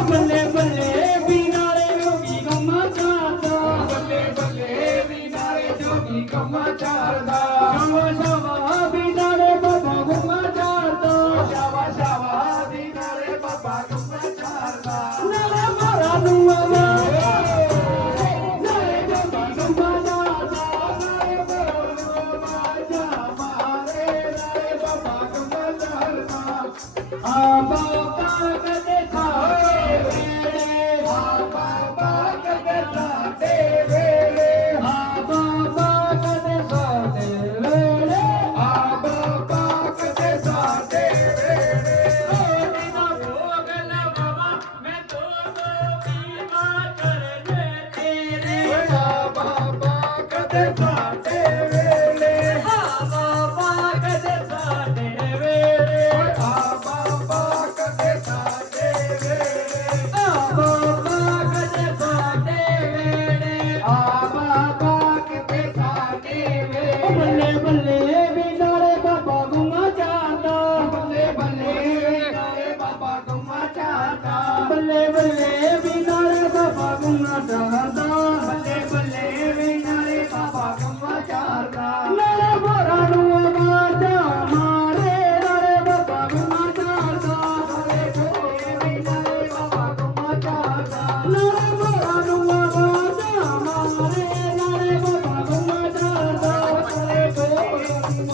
ਬੱਲੇ ਬੱਲੇ ਵੀ ਨਾਲੇ ਜੋਗੀ ਕੰਮਾਂ ਚਾਰਦਾ ਬੱਲੇ ਬੱਲੇ ਵੀ ਨਾਲੇ ਜੋਗੀ ਕੰਮਾਂ ਚਾਰਦਾ ਸ਼ਾਵਾ ਸ਼ਾਵਾ ਵੀ ਨਾਲੇ ਬਾਬਾ ਕੰਮਾਂ ਚਾਰਦਾ ਸ਼ਾਵਾ ਸ਼ਾਵਾ ਵੀ ਨਾਲੇ ਬਾਬਾ ਕੰਮਾਂ ਚਾਰਦਾ ਨਾਲੇ ਮਾਰਾ ਨੂੰ ਆਵਾ ਨਾਲੇ ਜੋਗੀ ਕੰਮਾਂ ਚਾਰਦਾ ਨਾਲੇ ਬੋਲੋ ਬਾਜਾ ਮਾਰੇ ਨਾਲੇ ਬਾਬਾ ਕੰਮਾਂ ਚਾਰਦਾ ਆ ਬਾਬਾ ਕਦੇ ਖਾਏ ਵੇਲੇ ਆ ਬਾਬਾ ਕਦੇ ਸਾਡੇ ਵੇਲੇ ਆ ਬਾਬਾ ਕਦੇ ਸਾਡੇ ਵੇਲੇ ਆ ਬਾਬਾ ਕਦੇ ਸਾਡੇ ਵੇਲੇ ਬਿਨਾ ਭੋਗ ਲਵਾਵਾ ਮੈਂ ਦੋ ਕੀਮਾ ਕਰਨੇ ਤੇਰੇ ਆ ਬਾਬਾ ਕਦੇ ਸਾਡੇ ਵੇਲੇ ਆ ਬਾਬਾ ਕਦੇ ਸਾਡੇ ਵੇਲੇ ਆ ਬਾਬਾ ਕਦੇ ਸਾਡੇ ਵੇਲੇ ਆ ਬਾਬਾ ਕਦੇ ਸਾਡੇ ਵੇਲੇ ਆ ਬਾਬਾ ਕਦੇ ਸਾਡੇ ਵੇਲੇ ਬੱਲੇ ਬੱਲੇ ਵੀ ਨਾਲੇ ਬਾਬਾ ਗੁਮਾ ਜਾਂਦਾ ਬੱਲੇ ਬੱਲੇ ਨਾਲੇ ਬਾਬਾ ਕੰਮਾਂ ਚਾਰਦਾ ਬੱਲੇ ਬੱਲੇ ਵੀ ਨਾਲੇ ਬਾਬਾ ਗੁਮਾ ਜਾਂਦਾ ਬੱਲੇ ਬੱਲੇ ਵੀ ਨਾਲੇ ਬਾਬਾ ਕੰਮਾਂ ਚਾਰਦਾ ਨਾਲੇ ਮੋਰਾ ਨੂੰ ਆਵਾਜ਼ਾਂ ਮਾਰੇ ਨਾਲੇ ਬਾਬਾ ਗੁਮਾ ਜਾਂਦਾ ਨਾਲੇ ਬੱਲੇ ਵੀ ਨਾਲੇ ਬਾਬਾ ਕੰਮਾਂ ਚਾਰਦਾ ਨਾਲੇ ਮੋਰਾ ਨੂੰ ਆਵਾਜ਼ਾਂ ਮਾਰੇ ਨਾਲੇ ਬਾਬਾ ਗੁਮਾ ਜਾਂਦਾ ਨਾਲੇ ਬੱਲੇ ਵੀ